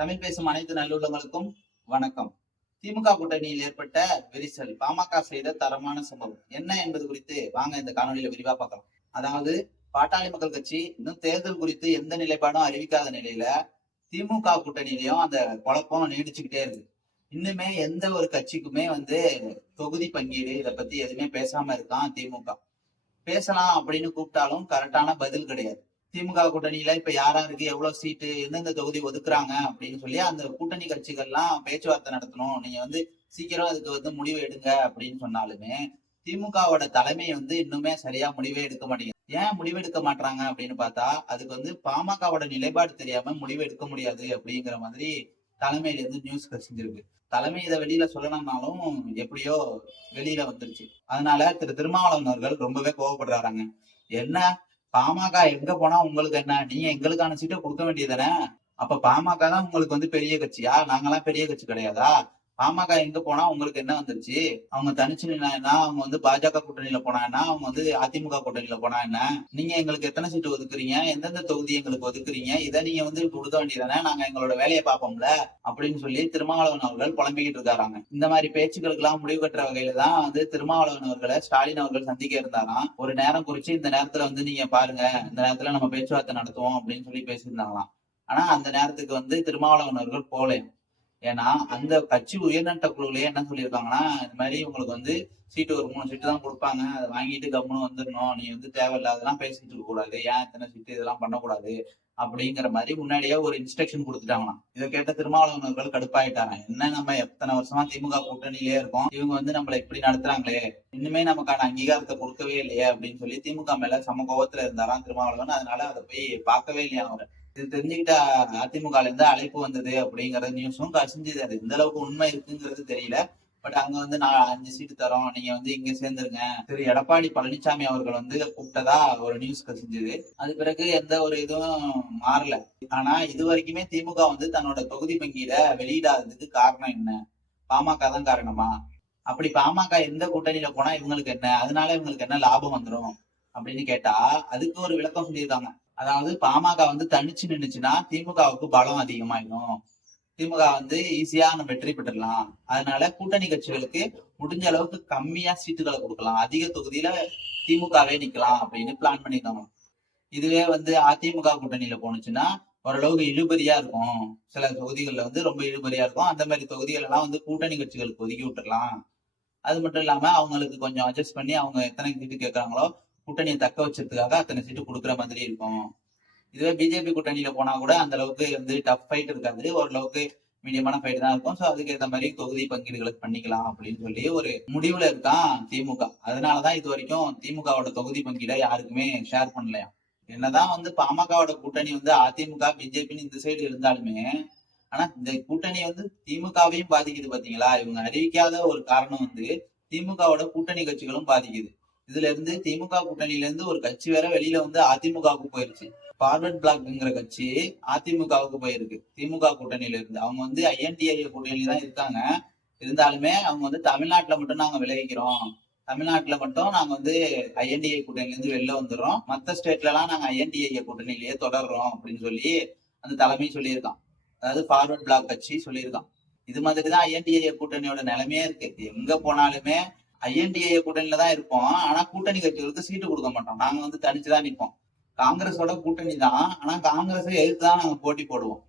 தமிழ் பேசும் அனைத்து நல்லுள்ளங்களுக்கும் வணக்கம். திமுக கூட்டணியில் ஏற்பட்ட விரிசல் பாமக செய்த தரமான சம்பவம் என்ன என்பது குறித்து வாங்க இந்த காணொலியில விரிவா பார்க்கலாம். அதாவது பாட்டாளி மக்கள் கட்சி இன்னும் தேர்தல் குறித்து எந்த நிலைப்பாடும் அறிவிக்காத நிலையில திமுக கூட்டணியிலையும் அந்த குழப்பம் நீடிச்சுக்கிட்டே இருக்கு. இன்னுமே எந்த ஒரு கட்சிக்குமே வந்து தொகுதி பங்கீடு இதை பத்தி எதுவுமே பேசாம இருக்கான் திமுக. பேசலாம் அப்படின்னு கூப்பிட்டாலும் கரெக்டான பதில் கிடையாது. திமுக கூட்டணியில இப்ப யாராருக்கு எவ்வளவு சீட்டு எந்தெந்த தொகுதி ஒதுக்குறாங்க அப்படின்னு சொல்லி அந்த கூட்டணி கட்சிகள்லாம் பேச்சுவார்த்தை நடத்தணும். நீங்க வந்து சீக்கிரம் அதுக்கு வந்து முடிவு எடுங்க அப்படின்னு சொன்னாலுமே திமுகவோட தலைமை வந்து இன்னுமே சரியா முடிவே எடுக்க மாட்டேங்குது. ஏன் முடிவு எடுக்க மாட்டாங்க அப்படின்னு பார்த்தா அதுக்கு வந்து பாமகவோட நிலைப்பாடு தெரியாம முடிவு எடுக்க முடியாது அப்படிங்கிற மாதிரி தலைமையில இருந்து நியூஸ் கசிஞ்சிருக்கு. தலைமை இதை வெளியில சொல்லணும்னாலும் எப்படியோ வெளியில வந்துருச்சு. அதனால திரு திருமாவளவன் அவர்கள் ரொம்பவே கோவப்படுறாங்க என்ன? பாமக எங்க போனா உங்களுக்கு என்ன? நீங்க எங்களுக்கான சீட்டை கொடுக்க வேண்டியதானே அப்ப பாமக தான் உங்களுக்கு வந்து பெரிய கட்சியா? நாங்கெல்லாம் பெரிய கட்சி கிடையாதா? பாமக எங்க போனா உங்களுக்கு என்ன வந்துருச்சு? அவங்க தனிச்சு நின்னா அவங்க வந்து பாஜக கூட்டணியில போனா என்ன? அவங்க வந்து அதிமுக கூட்டணியில போனா என்ன? நீங்க எங்களுக்கு எத்தனை சீட்டு ஒதுக்குறீங்க? எந்தெந்த தொகுதி எங்களுக்கு ஒதுக்குறீங்க? இதை நீங்க வந்து கொடுக்க வேண்டியதானே? நாங்க எங்களோட வேலையை பார்ப்போம்ல? அப்படின்னு சொல்லி திருமாவளவன் அவர்கள் புலம்பிக்கிட்டு இருக்காராங்க. இந்த மாதிரி பேச்சுக்களுக்கு எல்லாம் முடிவு கட்டுற வகையில தான் வந்து திருமாவளவன் அவர்களை ஸ்டாலின் அவர்கள் சந்திக்க இருந்தாராம். ஒரு நேரம் குறிச்சு இந்த நேரத்துல வந்து நீங்க பாருங்க. இந்த நேரத்துல நம்ம பேச்சுவார்த்தை நடத்துவோம் அப்படின்னு சொல்லி பேசியிருந்தாங்களாம். ஆனா அந்த நேரத்துக்கு வந்து திருமாவளவன் அவர்கள் போகலையும். ஏன்னா அந்த கட்சி உயர்நட்ட குழுவிலேயே என்ன சொல்லியிருக்காங்கன்னா இந்த மாதிரி உங்களுக்கு வந்து சீட்டு ஒரு மூணு சீட்டு தான் கொடுப்பாங்க. அதை வாங்கிட்டு கம்முன்னு வந்துடணும். நீ வந்து தேவையில்லாதெல்லாம் பேசிட்டு இருக்க கூடாது ஏன் இத்தனை சீட்டு இதெல்லாம் பண்ணக்கூடாது? அப்படிங்கிற மாதிரி முன்னாடியே ஒரு இன்ஸ்ட்ரக்ஷன் கொடுத்துட்டாங்களாம். இதை கேட்ட திருமாவளவர்கள் கடுப்பாயிட்டாங்க. என்ன நம்ம எத்தனை வருஷமா திமுக கூட்டணியிலே இருக்கோம்? இவங்க வந்து நம்மள இப்படி நடத்துறாங்களே. இன்னுமே நமக்கான அங்கீகாரத்தை கொடுக்கவே இல்லையே அப்படின்னு சொல்லி திமுக மேல சம கோபத்துல இருந்தாராம் திருமாவளவன். அதனால அதை போய் பார்க்கவே இல்லையா அவர். இது தெரிஞ்சுக்கிட்ட அதிமுகல இருந்து அழைப்பு வந்தது அப்படிங்கிற நியூஸும் கசிஞ்சது. அது எந்த அளவுக்கு உண்மை இருக்குங்கிறது தெரியல. பட் அங்க வந்து நான் அஞ்சு சீட்டு தரோம். நீங்க வந்து இங்க சேர்ந்துருங்க. திரு எடப்பாடி பழனிசாமி அவர்கள் வந்து கூப்பிட்டதா ஒரு நியூஸ் கசிஞ்சது. அது பிறகு எந்த ஒரு இதுவும் மாறல. ஆனா இது வரைக்குமே திமுக வந்து தன்னோட தொகுதி பங்கீட வெளியிடாததுக்கு காரணம் என்ன? பாமக தான் காரணமா? அப்படி பாமக எந்த கூட்டணியில போனா இவங்களுக்கு என்ன? அதனால இவங்களுக்கு என்ன லாபம் வந்துடும் அப்படின்னு கேட்டா அதுக்கு ஒரு விளக்கம் சொல்லியிருக்காங்க. அதாவது பாமக வந்து தனிச்சு நின்றுச்சுன்னா திமுகவுக்கு பலம் அதிகமாயிடும். திமுக வந்து ஈஸியா நம்ம வெற்றி பெற்றலாம் அதனால கூட்டணி கட்சிகளுக்கு முடிஞ்ச அளவுக்கு கம்மியா சீட்டுகளை கொடுக்கலாம். அதிக தொகுதியில திமுகவே நிக்கலாம் அப்படின்னு பிளான் பண்ணிருக்காங்க இதுவே வந்து அதிமுக கூட்டணியில போனுச்சுன்னா ஓரளவுக்கு இழுபறியா இருக்கும். சில தொகுதிகளில் வந்து ரொம்ப இழுபறியா இருக்கும். அந்த மாதிரி தொகுதிகள் எல்லாம் வந்து கூட்டணி கட்சிகளுக்கு ஒதுக்கி விட்டுறலாம் அது மட்டும் இல்லாம அவங்களுக்கு கொஞ்சம் அட்ஜஸ்ட் பண்ணி அவங்க எத்தனை சீட்டு கேட்கறாங்களோ கூட்டணியை தக்க வச்சதுக்காக அத்தனை சீட்டு கொடுக்குற மாதிரி இருக்கும். இதுவே பிஜேபி கூட்டணியில போனா கூட அந்த அளவுக்கு வந்து டஃப் ஃபைட் இருக்காது. ஓரளவுக்கு மீடியமான ஃபைட் தான் இருக்கும். ஸோ அதுக்கேற்ற மாதிரி தொகுதி பங்கீடுகளுக்கு பண்ணிக்கலாம் அப்படின்னு சொல்லி ஒரு முடிவுல இருக்கான் திமுக. அதனாலதான் இது வரைக்கும் திமுகவோட தொகுதி பங்கீடை யாருக்குமே ஷேர் பண்ணலையா? என்னதான் வந்து பாமகவோட கூட்டணி வந்து அதிமுக பிஜேபின்னு இந்த சைடு இருந்தாலுமே ஆனா இந்த கூட்டணி வந்து திமுகவையும் பாதிக்குது பாத்தீங்களா? இவங்க அறிவிக்காத ஒரு காரணம் வந்து திமுகவோட கூட்டணி கட்சிகளும் பாதிக்குது. இதுல இருந்து திமுக கூட்டணியில இருந்து ஒரு கட்சி வேற வெளியில வந்து அதிமுகவுக்கு போயிருச்சு. பார்வர்ட் பிளாக்ங்கிற கட்சி அதிமுகவுக்கு போயிருக்கு. திமுக கூட்டணியில இருந்து அவங்க வந்து ஐஎன்டிஐ கூட்டணியில தான் இருக்காங்க. இருந்தாலுமே அவங்க வந்து தமிழ்நாட்டுல மட்டும் நாங்க விளைவிக்கிறோம் தமிழ்நாட்டுல மட்டும் நாங்க வந்து ஐஎன்டிஐ கூட்டணில இருந்து வெளில வந்துடுறோம். மத்த ஸ்டேட்ல எல்லாம் நாங்க ஐஎன்டிஐ கூட்டணியிலேயே தொடர்றோம் அப்படின்னு சொல்லி அந்த தலைமை சொல்லியிருக்கான். அதாவது ஃபார்வர்ட் பிளாக் கட்சி சொல்லியிருக்கான். இது மாதிரி தான் ஐஎன்டிஏ கூட்டணியோட நிலைமையே இருக்கு. எங்க போனாலுமே ஐஎன்டிஏ கூட்டணியில தான் இருப்போம். ஆனா கூட்டணி கட்சிகளுக்கு சீட்டு கொடுக்க மாட்டோம். நாங்க வந்து தனிச்சுதான் நிற்போம் காங்கிரஸோட கூட்டணி தான். ஆனா காங்கிரஸை எதிர்த்து தான் நாங்க போட்டி போடுவோம்.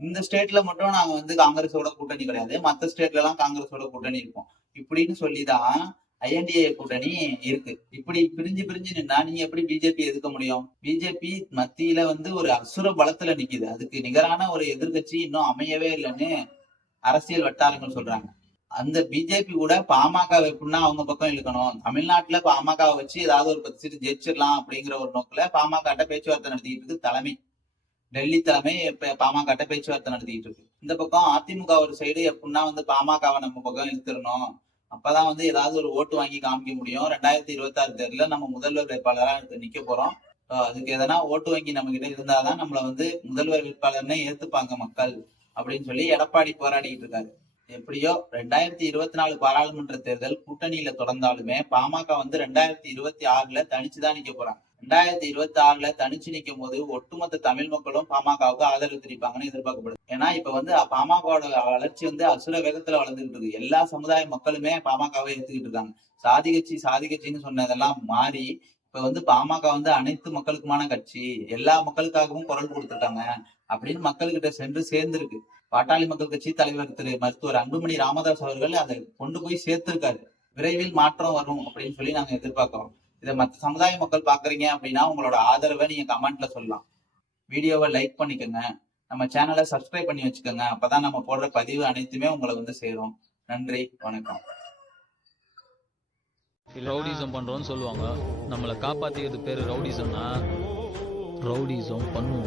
இந்த ஸ்டேட்ல மட்டும் நாங்க வந்து காங்கிரஸோட கூட்டணி கிடையாது. மத்த ஸ்டேட்ல எல்லாம் காங்கிரஸோட கூட்டணி இருப்போம். இப்படின்னு சொல்லிதான் ஐஎன்டிஏ கூட்டணி இருக்கு. இப்படி பிரிஞ்சு பிரிஞ்சு நின்னா நீங்க எப்படி பிஜேபி எதுக்க முடியும்? பிஜேபி மத்தியில வந்து ஒரு அசுர பலத்துல நிக்குது. அதுக்கு நிகரான ஒரு எதிர்கட்சி இன்னும் அமையவே இல்லைன்னு அரசியல் வட்டாரங்கள் சொல்றாங்க. அந்த பிஜேபி கூட பாமக எப்படின்னா அவங்க பக்கம் இழுக்கணும். தமிழ்நாட்டுல பாமக வச்சு ஏதாவது ஒரு பத்து சீட்டு ஜெயிச்சிடலாம் அப்படிங்கிற ஒரு நோக்கில பாமக பேச்சுவார்த்தை நடத்திட்டு இருக்கு தலைமை. டெல்லி தலைமை இப்ப பாமக பேச்சுவார்த்தை நடத்திட்டு இருக்கு. இந்த பக்கம் அதிமுக ஒரு சைடு எப்படின்னா வந்து பாமகவை நம்ம பக்கம் இழுத்துடணும். அப்பதான் வந்து ஏதாவது ஒரு ஓட்டு வாங்கி காமிக்க முடியும். ரெண்டாயிரத்தி இருபத்தி ஆறு தேர்தல நம்ம முதல்வர் வேட்பாளரா நிக்க போறோம். அதுக்கு எதனா ஓட்டு வங்கி நம்ம கிட்ட இருந்தாதான் நம்மள வந்து முதல்வர் வேட்பாளர்னே ஏத்துப்பாங்க மக்கள் அப்படின்னு சொல்லி எடப்பாடி போராடிக்கிட்டு இருக்காரு. எப்படியோ ரெண்டாயிரத்தி இருபத்தி நாலு பாராளுமன்ற தேர்தல் கூட்டணியில தொடர்ந்தாலுமே பாமக வந்து ரெண்டாயிரத்தி இருபத்தி ஆறுல தனிச்சுதான் நிக்க போறாங்க. ரெண்டாயிரத்தி இருபத்தி ஆறுல தனிச்சு நிற்கும் போது ஒட்டுமொத்த தமிழ் மக்களும் பாமகவுக்கு ஆதரவு தெரிவிப்பாங்கன்னு எதிர்பார்க்கப்படுது. ஏன்னா இப்ப வந்து பாமகவோட வளர்ச்சி வந்து அசுர வேகத்துல வளர்ந்துட்டு இருக்கு. எல்லா சமுதாய மக்களுமே பாமகவை ஏத்துக்கிட்டு இருக்காங்க. சாதி கட்சி சாதி கட்சின்னு சொன்னதெல்லாம் மாறி இப்ப வந்து பாமக வந்து அனைத்து மக்களுக்குமான கட்சி எல்லா மக்களுக்காகவும் குரல் கொடுத்துருக்காங்க அப்படின்னு மக்கள்கிட்ட சென்று சேர்ந்திருக்கு. பாட்டாளி மக்கள் கட்சி தலைவர் திரு மருத்துவர் அன்புமணி ராமதாஸ் அவர்கள் அதை கொண்டு போய் சேர்த்திருக்காரு. விரைவில் மாற்றம் வரும் அப்படின்னு சொல்லி நாங்க எதிர்பார்க்கிறோம். இதை மற்ற சமுதாய மக்கள் பாக்குறீங்க அப்படின்னா உங்களோட ஆதரவை நீங்க கமெண்ட்ல சொல்லலாம். வீடியோவை லைக் பண்ணிக்கோங்க. நம்ம சேனலை சப்ஸ்கிரைப் பண்ணி வச்சுக்கோங்க. அப்பதான் நம்ம போடுற பதிவு அனைத்துமே உங்களை வந்து சேரும். நன்றி வணக்கம். ரவுடிசம் பண்றோம்னு சொல்லுவாங்க. நம்மளை காப்பாத்திக்கிறது பேரு ரவுடிசம்னா ரவுடிசம் பண்ணுவோம்.